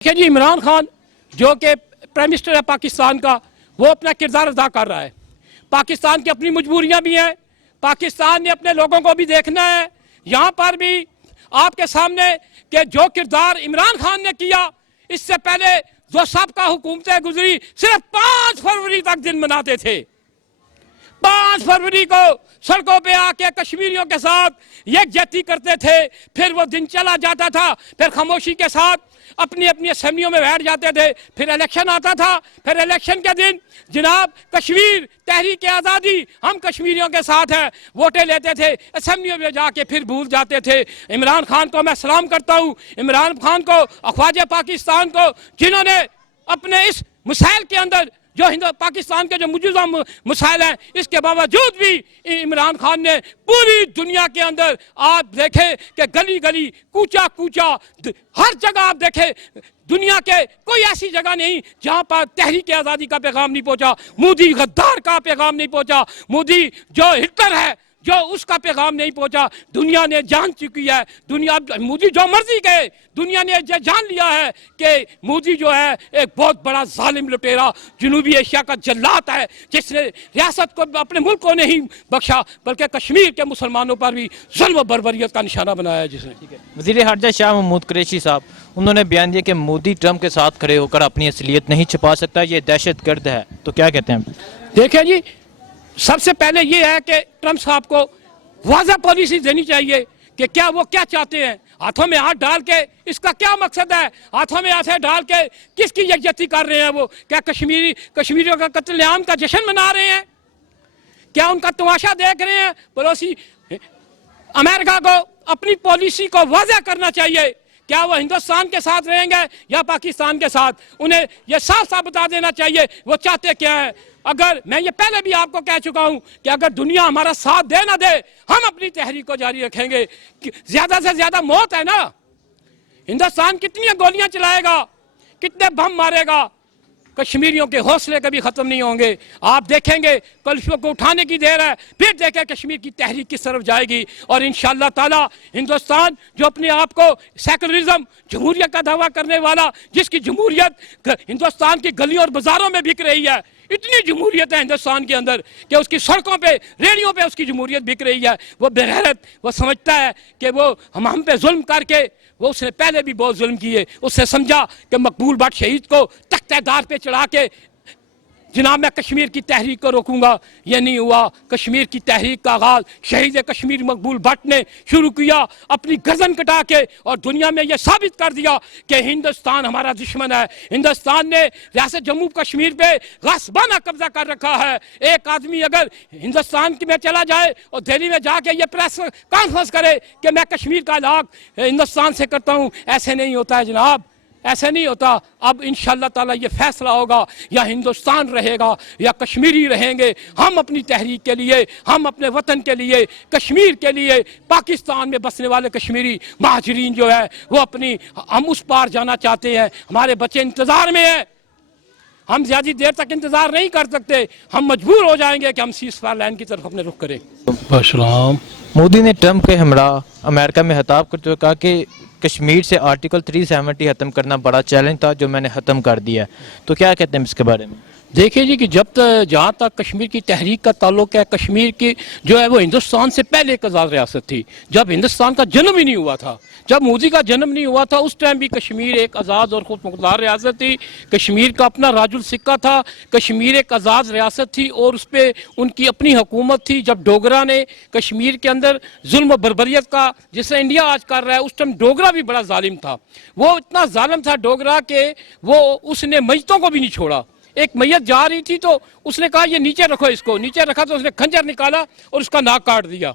देखिए जी, इमरान खान जो कि प्राइम मिनिस्टर है पाकिस्तान का, वो अपना किरदार अदा कर रहा है। पाकिस्तान की अपनी मजबूरियां भी हैं, पाकिस्तान ने अपने लोगों को भी देखना है। यहाँ पर भी आपके सामने कि जो किरदार इमरान खान ने किया, इससे पहले जो सबका हुकूमतें गुजरी सिर्फ 5 फरवरी तक दिन मनाते थे। 5 फरवरी को सड़कों पे आके कश्मीरियों के साथ यकजहती करते थे, फिर वो दिन चला जाता था, फिर खामोशी के साथ अपनी अपनी असेंबलियों में बैठ जाते थे, फिर इलेक्शन आता था, फिर इलेक्शन के दिन जनाब कश्मीर तहरीक आज़ादी हम कश्मीरियों के साथ हैं वोटें लेते थे, असेंबलियों में जाके फिर भूल जाते थे। इमरान खान को मैं सलाम करता हूँ, इमरान खान को, ख्वाजा पाकिस्तान को, जिन्होंने अपने इस मसाइल के अंदर जो पाकिस्तान के जो मौजूदा मसाइल हैं, इसके बावजूद भी इमरान खान ने पूरी दुनिया के अंदर आप देखें कि गली गली कूचा कूचा हर जगह आप देखें, दुनिया के कोई ऐसी जगह नहीं जहां पर तहरीक आज़ादी का पैगाम नहीं पहुंचा, मोदी गद्दार का पैगाम नहीं पहुंचा, मोदी जो हिटलर है जो उसका पैगाम नहीं पहुंचा। दुनिया ने जान चुकी है, दुनिया मोदी जो मर्जी कहे, दुनिया ने जान लिया है कि मोदी जो है एक बहुत बड़ा जालिम लुटेरा जनूबी एशिया का जल्लाद है, जिसने रियासत को अपने मुल्क को नहीं बख्शा बल्कि कश्मीर के मुसलमानों पर भी जुल्म बर्बरियत का निशाना बनाया है जिसने। वज़ीर ख़ारजा शाह महमूद कुरैशी साहब, उन्होंने बयान दिया कि मोदी ट्रंप के साथ खड़े होकर अपनी असलियत नहीं छिपा सकता, ये दहशतगर्द है, तो क्या कहते हैं? देखिए जी, सबसे पहले ये है कि ट्रंप साहब को वाज़ह पॉलिसी देनी चाहिए कि क्या वो क्या चाहते हैं। हाथों में हाथ डाल के इसका क्या मकसद है, हाथों में हाथ डाल के किसकी यकजहती कर रहे हैं? वो क्या कश्मीरियों का कत्लेआम का जश्न मना रहे हैं? क्या उनका तमाशा देख रहे हैं? पड़ोसी अमेरिका को अपनी पॉलिसी को वाज़ह करना चाहिए, क्या वो हिंदुस्तान के साथ रहेंगे या पाकिस्तान के साथ। उन्हें यह साफ साफ बता देना चाहिए वो चाहते क्या है। अगर मैं ये पहले भी आपको कह चुका हूं कि अगर दुनिया हमारा साथ दे ना दे, हम अपनी तहरीक को जारी रखेंगे। ज्यादा से ज्यादा मौत है ना, हिंदुस्तान कितनी गोलियां चलाएगा, कितने बम मारेगा, कश्मीरियों के हौसले कभी खत्म नहीं होंगे। आप देखेंगे कलशों को उठाने की देर है, फिर देखें कश्मीर की तहरीक किस तरफ जाएगी। और इंशाअल्लाह ताला हिंदुस्तान जो अपने आप को सेकुलरिज्म जमहूरियत का दावा करने वाला, जिसकी जमहूरियत हिंदुस्तान की गलियों और बाजारों में बिक रही है, इतनी जमहूरियत है हिंदुस्तान के अंदर कि उसकी सड़कों पे रेडियो पे उसकी जमहूरियत बिक रही है। वो बेगैरत, वो समझता है कि वो हम पे जुल्म करके, वो उसने पहले भी बहुत जुल्म किए, उससे समझा कि मकबूल भट्ट शहीद को तख्तेदार पे चढ़ा के जनाब मैं कश्मीर की तहरीक को रोकूंगा, ये नहीं हुआ। कश्मीर की तहरीक का आगाज शहीद कश्मीर मकबूल भट्ट ने शुरू किया, अपनी गर्दन कटा के, और दुनिया में यह साबित कर दिया कि हिंदुस्तान हमारा दुश्मन है। हिंदुस्तान ने रियासत जम्मू कश्मीर पे गस्बाना कब्जा कर रखा है। एक आदमी अगर हिंदुस्तान में चला जाए और दिल्ली में जाके ये प्रेस कॉन्फ्रेंस करे कि मैं कश्मीर का इलाक़ हिंदुस्तान से करता हूँ, ऐसे नहीं होता है जनाब, ऐसे नहीं होता। अब इंशाअल्लाह ताला ये फैसला होगा, या हिंदुस्तान रहेगा या कश्मीरी रहेंगे। हम अपनी तहरीक के लिए, हम अपने वतन के लिए, कश्मीर के लिए, पाकिस्तान में बसने वाले कश्मीरी महाजरीन जो है वो अपनी, हम उस पार जाना चाहते हैं। हमारे बच्चे इंतज़ार में हैं, हम ज़्यादा देर तक इंतज़ार नहीं कर सकते, हम मजबूर हो जाएंगे कि हम सीज़फायर लाइन की तरफ अपने रुख करें। मोदी ने ट्रंप के हमरा अमेरिका में खिताब करते हुए कहा कि कश्मीर से आर्टिकल 370 ख़त्म करना बड़ा चैलेंज था जो मैंने ख़त्म कर दिया है, तो क्या कहते हैं इसके बारे में? देखिए जी कि जहाँ तक कश्मीर की तहरीक का ताल्लुक है, कश्मीर की जो है वो हिंदुस्तान से पहले एक आज़ाद रियासत थी। जब हिंदुस्तान का जन्म ही नहीं हुआ था, जब मोदी का जन्म नहीं हुआ था, उस टाइम भी कश्मीर एक आज़ाद और खुद मुख्तार रियासत थी। कश्मीर का अपना राजुल सिक्का था, कश्मीर एक आज़ाद रियासत थी और उस पर उनकी अपनी हुकूमत थी। जब डोगरा ने कश्मीर के अंदर जुल्म बर्बरियत का, जिससे इंडिया आज कर रहा है, उस टाइम डोगरा भी बड़ा जालिम था। वो इतना जालिम था डोगरा के वो उसने मैयतों को भी नहीं छोड़ा। एक मैयत जा रही थी तो उसने कहा ये नीचे रखो, इसको नीचे रखा तो उसने खंजर निकाला और उसका नाक काट दिया।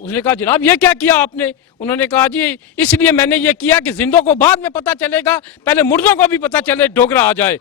उसने कहा जनाब ये क्या किया आपने? उन्होंने कहा जी इसलिए मैंने ये किया कि जिंदों को बाद में पता चलेगा, पहले मुर्दों को भी पता चले, डोगरा आ जाए।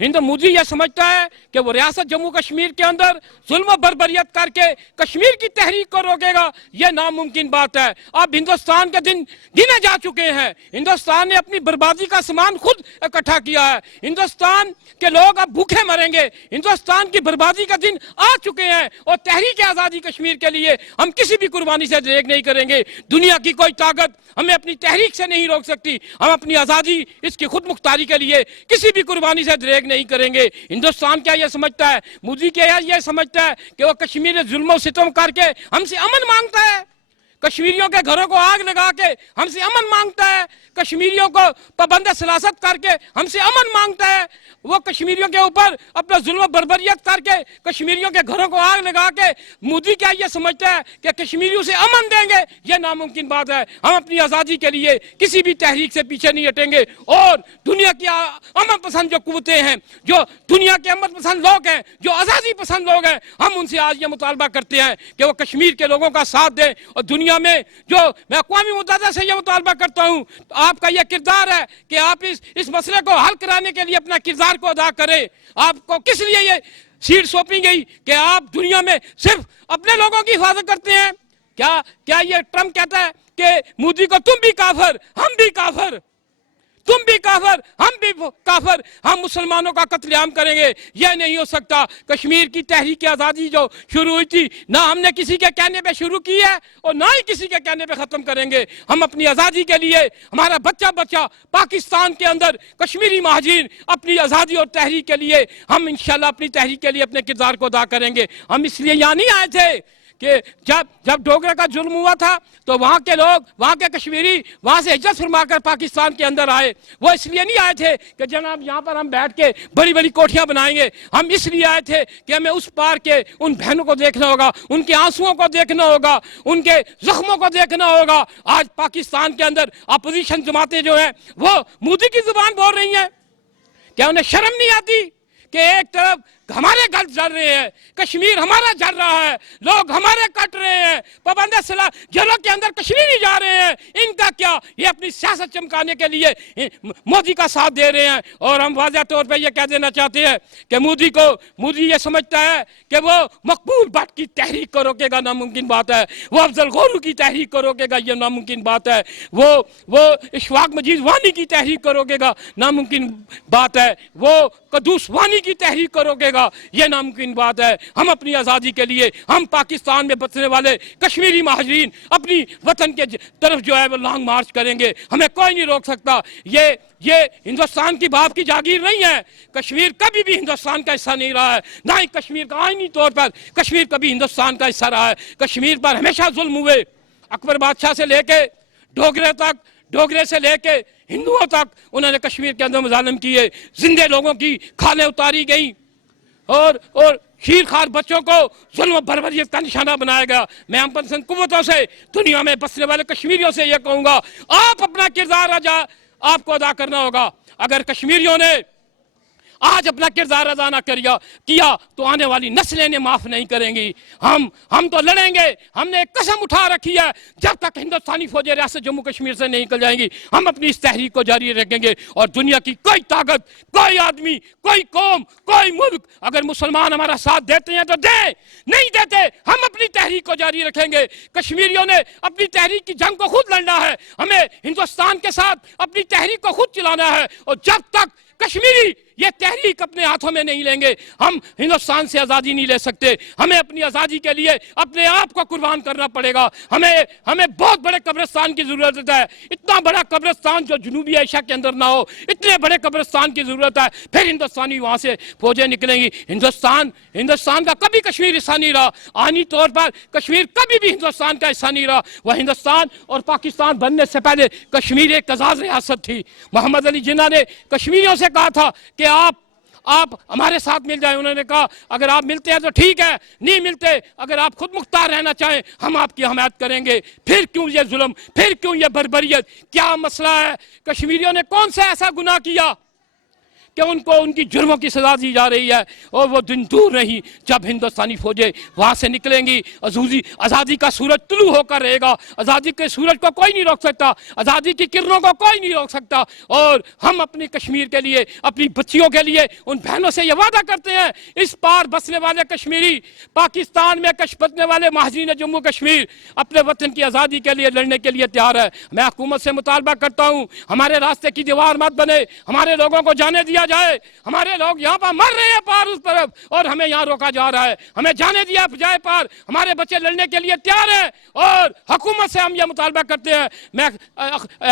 मोदी ये समझता है कि वो रियासत जम्मू कश्मीर के अंदर जुल्म बर्बरियत करके कश्मीर की तहरीक को रोकेगा, ये नामुमकिन बात है। अब हिंदुस्तान के दिन गिने जा चुके हैं। हिंदुस्तान ने अपनी बर्बादी का सामान खुद इकट्ठा किया है। हिंदुस्तान के लोग अब भूखे मरेंगे। हिंदुस्तान की बर्बादी का दिन आ चुके हैं और तहरीक आज़ादी कश्मीर के लिए हम किसी भी कुर्बानी से देख नहीं करेंगे। दुनिया की कोई ताकत हमें अपनी तहरीक से नहीं रोक सकती। हम अपनी आज़ादी, इसकी खुद मुख्तारी के लिए किसी भी कुर्बानी से देख नहीं करेंगे। हिंदुस्तान क्या ये समझता है, मोदी क्या ये समझता है कि वो कश्मीर में जुल्म सितम करके हमसे अमन मांगता है? कश्मीरियों के घरों को आग लगा के हमसे अमन मांगता है? कश्मीरियों को पाबंद सलासत करके हमसे अमन मांगता है? वो कश्मीरियों के ऊपर अपना जुल्म बर्बरियत करके कश्मीरियों के घरों को आग लगा के मोदी क्या ये समझता है कि कश्मीरियों से अमन देंगे? ये नामुमकिन बात है। हम अपनी आज़ादी के लिए किसी भी तहरीक से पीछे नहीं हटेंगे और दुनिया की अमन पसंद जो कुव्वतें हैं, जो दुनिया के अमन पसंद लोग हैं, जो आज़ादी पसंद लोग हैं, हम उनसे आज ये मुतालबा करते हैं कि वो कश्मीर के लोगों का साथ दें। और दुनिया में जो मैं अक़वामी मुत्तहिदा से ये मुतालबा करता हूँ, आपका यह किरदार है कि आप इस मसले को हल कराने के लिए अपना किरदार को अदा करें। आपको किस लिए ये सीट सौंपी गई कि आप दुनिया में सिर्फ अपने लोगों की हिफाजत करते हैं? क्या ये ट्रम्प कहता है कि मोदी को तुम भी काफिर, हम भी काफिर, तुम भी काफिर, हम भी काफिर, हम मुसलमानों का कत्लेआम करेंगे? यह नहीं हो सकता। कश्मीर की तहरीक आज़ादी जो शुरू हुई थी, ना हमने किसी के कहने पे शुरू की है और ना ही किसी के कहने पे ख़त्म करेंगे। हम अपनी आज़ादी के लिए, हमारा बच्चा बच्चा पाकिस्तान के अंदर कश्मीरी महाजिर अपनी आज़ादी और तहरीक के लिए हम इंशाल्लाह अपनी तहरीक के लिए अपने किरदार को अदा करेंगे। हम इसलिए यहाँ नहीं आए थे कि जब डोगरा का जुल्म हुआ था तो वहाँ के लोग, वहाँ के कश्मीरी वहाँ से हिजरत फरमाकर पाकिस्तान के अंदर आए। वो इसलिए नहीं आए थे कि जनाब यहाँ पर हम बैठ के बड़ी बड़ी कोठियाँ बनाएंगे। हम इसलिए आए थे कि हमें उस पार के उन बहनों को देखना होगा, उनके आंसुओं को देखना होगा, उनके जख्मों को देखना होगा। आज पाकिस्तान के अंदर अपोजिशन जमातें जो हैं वो मोदी की जुबान बोल रही हैं। क्या उन्हें शर्म नहीं आती कि एक तरफ हमारे घर जल रहे हैं, कश्मीर हमारा जल रहा है, लोग हमारे कट रहे हैं, पाबंद सला जेलों के अंदर कश्मीरी जा रहे हैं? इनका क्या? ये अपनी सियासत चमकाने के लिए मोदी का साथ दे रहे हैं। और हम वाज़ेह तौर पे ये कह देना चाहते हैं कि मोदी ये समझता है कि वो मकबूल भट्ट की तहरीक को रोकेगा, नामुमकिन बात है। वो अफजल गोरू की तहरीक को रोकेगा, ये नामुमकिन बात है। वो इशफाक मजीद वानी की तहरीक को रोकेगा, नामुमकिन बात है। वो कदूस वानी की तहरीक को रोकेगा, ये नामुमकिन बात है। हम अपनी आज़ादी के लिए, हम पाकिस्तान में बसने वाले कश्मीरी महाजरीन अपनी वतन के तरफ जो है वो लॉन्ग मार्च करेंगे। हमें कोई नहीं रोक सकता। ये हिंदुस्तान की बाप की जागीर नहीं है। कश्मीर कभी भी हिंदुस्तान का हिस्सा नहीं रहा है, ना ही कश्मीर का आईनी तौर पर कश्मीर कभी हिंदुस्तान का हिस्सा रहा है। कश्मीर पर हमेशा जुल्म हुए। अकबर बादशाह से लेके डोगरे तक, डोगरे से लेके हिंदुओं तक उन्होंने कश्मीर के अंदर मुजालिम किए। जिंदे लोगों की खालें उतारी गई और शीरखार बच्चों को जुल्म बर्बरियत का निशाना बनाया गया। मैं अमपसंद कुव्वतों से, दुनिया में बसने वाले कश्मीरियों से यह कहूँगा, आप अपना किरदार आपको अदा करना होगा। अगर कश्मीरियों ने आज अपना किरदार अदा ना किया तो आने वाली नस्लें ने माफ नहीं करेंगी। हम तो लड़ेंगे। हमने एक कसम उठा रखी है, जब तक हिंदुस्तानी फौजें रियासत जम्मू कश्मीर से नहीं निकल जाएंगी हम अपनी इस तहरीक को जारी रखेंगे। और दुनिया की कोई ताकत, कोई आदमी, कोई कौम, कोई मुल्क, अगर मुसलमान हमारा साथ देते हैं तो दे, नहीं देते हम अपनी तहरीक को जारी रखेंगे। कश्मीरियों ने अपनी तहरीक की जंग को खुद लड़ना है। हमें हिंदुस्तान के साथ अपनी तहरीक को खुद चलाना है। और जब तक कश्मीरी ये तहरीक अपने हाथों में नहीं लेंगे हम हिंदुस्तान से आज़ादी नहीं ले सकते। हमें अपनी आज़ादी के लिए अपने आप को कुर्बान करना पड़ेगा। हमें बहुत बड़े कब्रिस्तान की ज़रूरत है। इतना बड़ा कब्रिस्तान जो जनूबी एशिया के अंदर ना हो, इतने बड़े कब्रिस्तान की ज़रूरत है। फिर हिंदुस्तानी वहाँ से फौजें निकलेंगी। हिंदुस्तान का कभी कश्मीर हिस्सा नहीं रहा। आनी तौर पर कश्मीर कभी भी हिंदुस्तान का हिस्सा नहीं रहा। वह हिंदुस्तान और पाकिस्तान बनने से पहले कश्मीर एक आज़ाद रियासत थी। मोहम्मद अली जिन्ना ने कश्मीरियों से कहा था कि आप हमारे साथ मिल जाएं। उन्होंने कहा अगर आप मिलते हैं तो ठीक है, नहीं मिलते, अगर आप खुद मुख्तार रहना चाहें हम आपकी हमायत करेंगे। फिर क्यों ये जुल्म, फिर क्यों ये बर्बरियत? क्या मसला है? कश्मीरियों ने कौन सा ऐसा गुनाह किया کہ ان کو ان کی جرموں کی سزا دی جا رہی ہے، اور وہ دن دور نہیں جب ہندوستانی فوجیں وہاں سے نکلیں گی، آزادی کا سورج طلوع ہو کر رہے گا، آزادی کے سورج کو کوئی نہیں روک سکتا، آزادی کی کرنوں کو کوئی نہیں روک سکتا، اور ہم اپنی کشمیر کے لیے، اپنی بچیوں کے لیے ان بہنوں سے یہ وعدہ کرتے ہیں، اس پار بسنے والے کشمیری، پاکستان میں بسنے والے مہاجرین جموں کشمیر اپنے وطن کی آزادی کے لیے لڑنے کے لیے تیار ہے۔ میں حکومت سے مطالبہ کرتا ہوں، ہمارے راستے کی دیوار مت بنے، ہمارے لوگوں کو جانے دیا جائے، ہمارے لوگ یہاں پر مر رہے ہیں پار اس طرف، اور ہمیں یہاں روکا جا رہا ہے، ہمیں جانے دیا جائے پار، ہمارے بچے لڑنے کے لیے تیار ہیں، اور حکومت سے ہم یہ مطالبہ کرتے ہیں۔ میں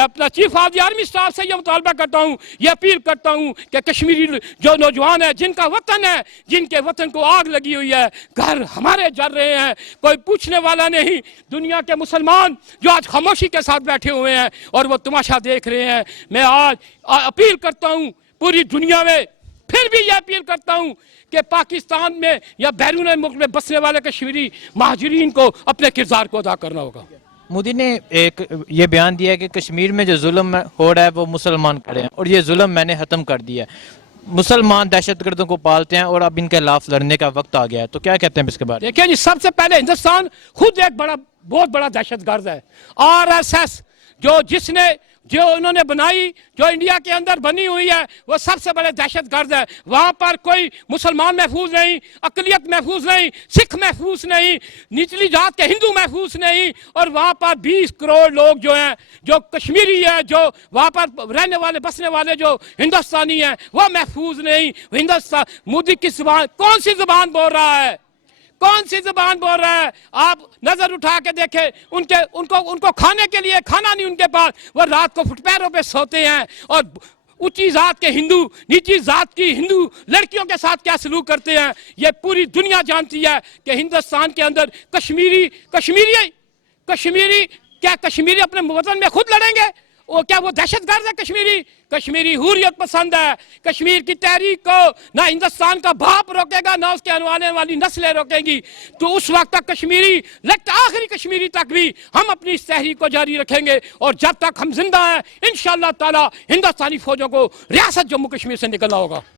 اپنا chief of the army staff سے یہ مطالبہ کرتا ہوں، یہ اپیل کرتا ہوں کہ کشمیری جو نوجوان ہیں، جن کا وطن ہے، جن کے وطن کو آگ لگی ہوئی ہے، گھر ہمارے جل رہے ہیں، کوئی پوچھنے والا نہیں، دنیا کے مسلمان جو آج خاموشی کے ساتھ بیٹھے ہوئے ہیں اور وہ تماشا دیکھ رہے ہیں، میں آج اپیل کرتا ہوں پوری دنیا میں، پھر بھی یہ اپیل کرتا ہوں کہ پاکستان میں یا بیرون ملک میں بسنے والے کشمیری مہاجرین کو اپنے کردار کو ادا کرنا ہوگا۔ مودی نے ایک یہ بیان دیا ہے کہ کشمیر میں جو ظلم ہو رہا ہے وہ مسلمان کرے ہیں، اور یہ ظلم میں نے ختم کر دیا ہے، مسلمان دہشت گردوں کو پالتے ہیں اور اب ان کے خلاف لڑنے کا وقت آ گیا ہے، تو کیا کہتے ہیں اس کے بارے میں؟ دیکھیں جی، سب سے پہلے ہندوستان خود ایک بہت بڑا دہشت گرد ہے۔ RSS جو انہوں نے بنائی، جو انڈیا کے اندر بنی ہوئی ہے، وہ سب سے بڑے دہشت گرد ہے۔ وہاں پر کوئی مسلمان محفوظ نہیں، اقلیت محفوظ نہیں، سکھ محفوظ نہیں، نچلی ذات کے ہندو محفوظ نہیں، اور وہاں پر 20 کروڑ لوگ جو ہیں، جو کشمیری ہیں، جو وہاں پر رہنے والے بسنے والے جو ہندوستانی ہیں، وہ محفوظ نہیں۔ ہندوستان مودی کی زبان کون سی زبان بول رہا ہے؟ کون سی زبان بول رہا ہے؟ آپ نظر اٹھا کے دیکھیں، ان کو کھانے کے لیے کھانا نہیں ان کے پاس، وہ رات کو فٹ پیروں پہ سوتے ہیں، اور اونچی ذات کے ہندو نیچی ذات کی ہندو لڑکیوں کے ساتھ کیا سلوک کرتے ہیں، یہ پوری دنیا جانتی ہے کہ ہندوستان کے اندر کشمیری اپنے وطن میں خود لڑیں گے؟ کیا وہ دہشت گرد ہے؟ کشمیری حریت پسند ہے۔ کشمیر کی تحریک کو نہ ہندوستان کا باپ روکے گا، نہ اس کے آنے والی نسلیں روکیں گی۔ تو اس وقت تک آخری کشمیری تک بھی ہم اپنی اس تحریک کو جاری رکھیں گے، اور جب تک ہم زندہ ہیں انشاءاللہ تعالی ہندوستانی فوجوں کو ریاست جموں کشمیر سے نکلنا ہوگا۔